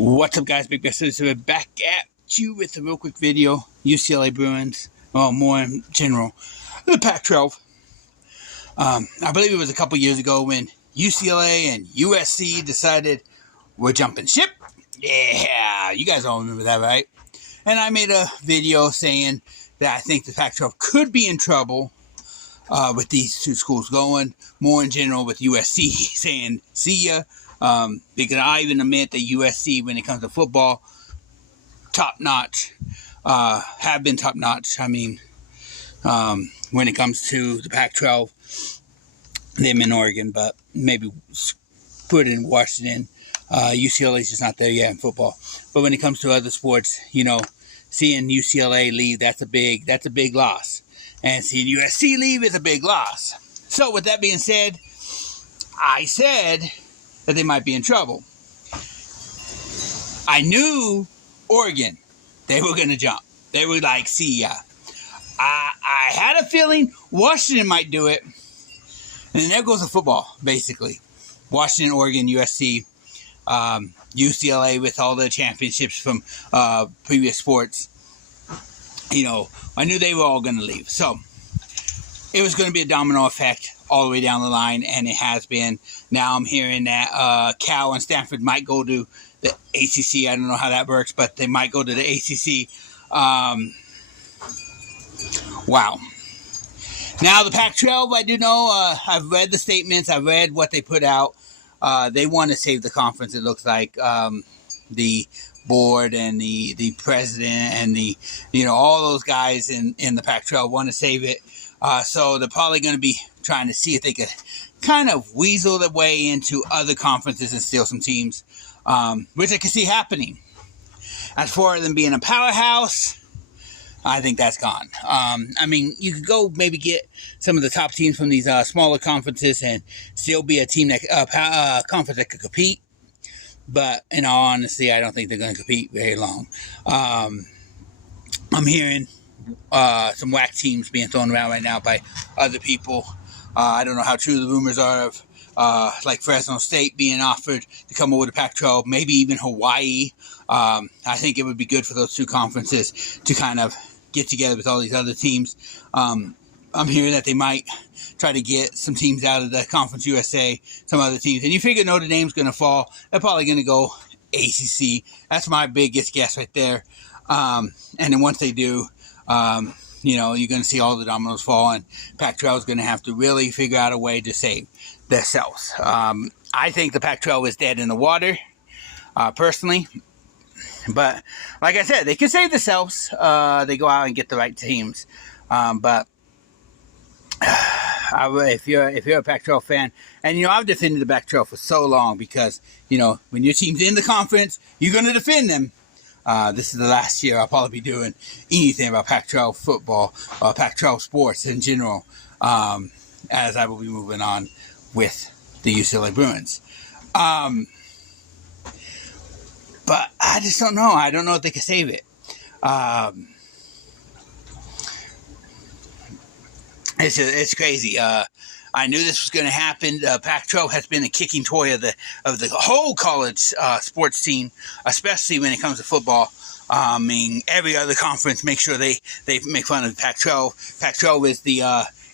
What's up, guys? Big Best Citizen back at you with a real quick video. UCLA Bruins, well, more in general, the Pac-12. I believe it was a couple years ago when UCLA and USC decided we're jumping ship. Yeah, you guys all remember that, right? And I made a video saying that I think the Pac-12 could be in trouble with these two schools going. More in general with USC saying, see ya. Because I even admit that USC, when it comes to football, top-notch, have been top-notch. I mean, when it comes to the Pac-12, them in Oregon, but maybe put in Washington. UCLA is just not there yet in football. But when it comes to other sports, you know, seeing UCLA leave, that's a big loss. And seeing USC leave is a big loss. So with that being said, I said that they might be in trouble. I knew Oregon, they were going to jump. They were like, see ya. I had a feeling Washington might do it. And then there goes the football, basically. Washington, Oregon, USC, UCLA with all the championships from previous sports. You know, I knew they were all going to leave. So it was going to be a domino effect all the way down the line, and it has been. Now I'm hearing that Cal and Stanford might go to the ACC. I don't know how that works, but they might go to the ACC. Wow. Now the Pac-12, I do know. I've read the statements. I've read what they put out. They want to save the conference. It looks like the board and the president and all those guys in the Pac-12 want to save it. So they're probably going to be trying to see if they could kind of weasel their way into other conferences and steal some teams, which I can see happening. As for them being a powerhouse, I think that's gone. I mean, you could go maybe get some of the top teams from these smaller conferences and still be a team that conference that could compete. But in all honesty, I don't think they're going to compete very long. I'm hearing some whack teams being thrown around right now by other people. I don't know how true the rumors are of like Fresno State being offered to come over to Pac-12, maybe even Hawaii. I think it would be good for those two conferences to kind of get together with all these other teams. I'm hearing that they might try to get some teams out of the Conference USA, some other teams. And you figure Notre Dame's going to fall. They're probably going to go ACC. That's my biggest guess right there. And then once they do, you're going to see all the dominoes fall, and Pac-12 is going to have to really figure out a way to save themselves. I think the Pac-12 is dead in the water, personally. But like I said, they can save themselves. They go out and get the right teams. But if you're a Pac-12 fan, and I've defended the Pac-12 for so long because when your team's in the conference, you're going to defend them. This is the last year I'll probably be doing anything about Pac-12 football or Pac-12 sports in general, as I will be moving on with the UCLA Bruins. But I just don't know. I don't know if they can save it. It's crazy. I knew this was going to happen. Pac-12 has been a kicking toy of the whole college sports team, especially when it comes to football. I mean, every other conference makes sure they make fun of the Pac-12. Pac-12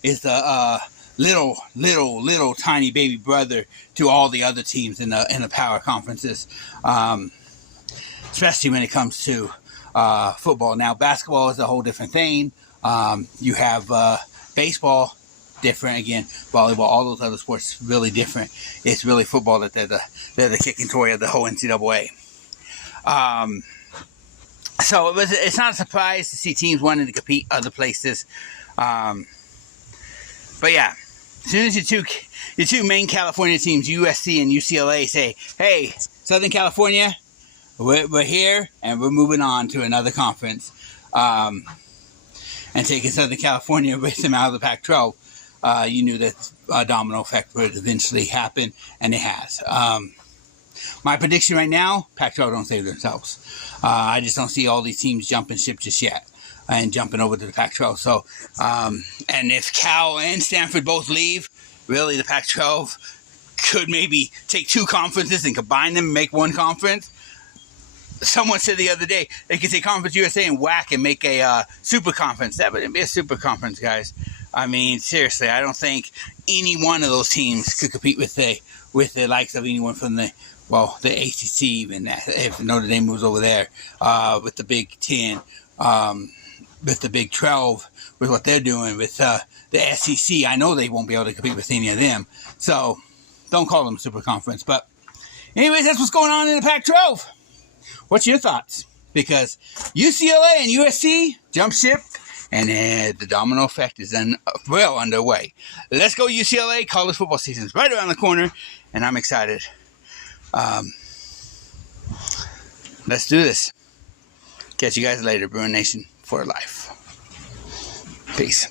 is the little tiny baby brother to all the other teams in the power conferences, especially when it comes to football. Now, basketball is a whole different thing. You have baseball. Different again, volleyball, all those other sports really different. It's really football that they're the kicking toy of the whole NCAA. So it's not a surprise to see teams wanting to compete other places. But yeah, as soon as your two main California teams, USC and UCLA, say, "Hey, Southern California, we're here and we're moving on to another conference," and taking Southern California with them out of the Pac-12. You knew that a domino effect would eventually happen, and it has. My prediction right now, Pac-12 don't save themselves. I just don't see all these teams jumping ship just yet and jumping over to the Pac-12. So, and if Cal and Stanford both leave, really the Pac-12 could maybe take two conferences and combine them and make one conference. someone said the other day they could say Conference USA and whack and make a super conference. That wouldn't be a super conference, guys. I mean, seriously, I don't think any one of those teams could compete with the likes of anyone from the ACC, even if Notre Dame moves over there, with the Big Ten, with the Big 12, with what they're doing, with the SEC. I know they won't be able to compete with any of them. So don't call them super conference. But anyways, that's what's going on in the Pac-12. What's your thoughts? Because UCLA and USC jump ship, and the domino effect is well underway. Let's go UCLA. College football season is right around the corner, and I'm excited. Let's do this. Catch you guys later, Bruin Nation for life. Peace.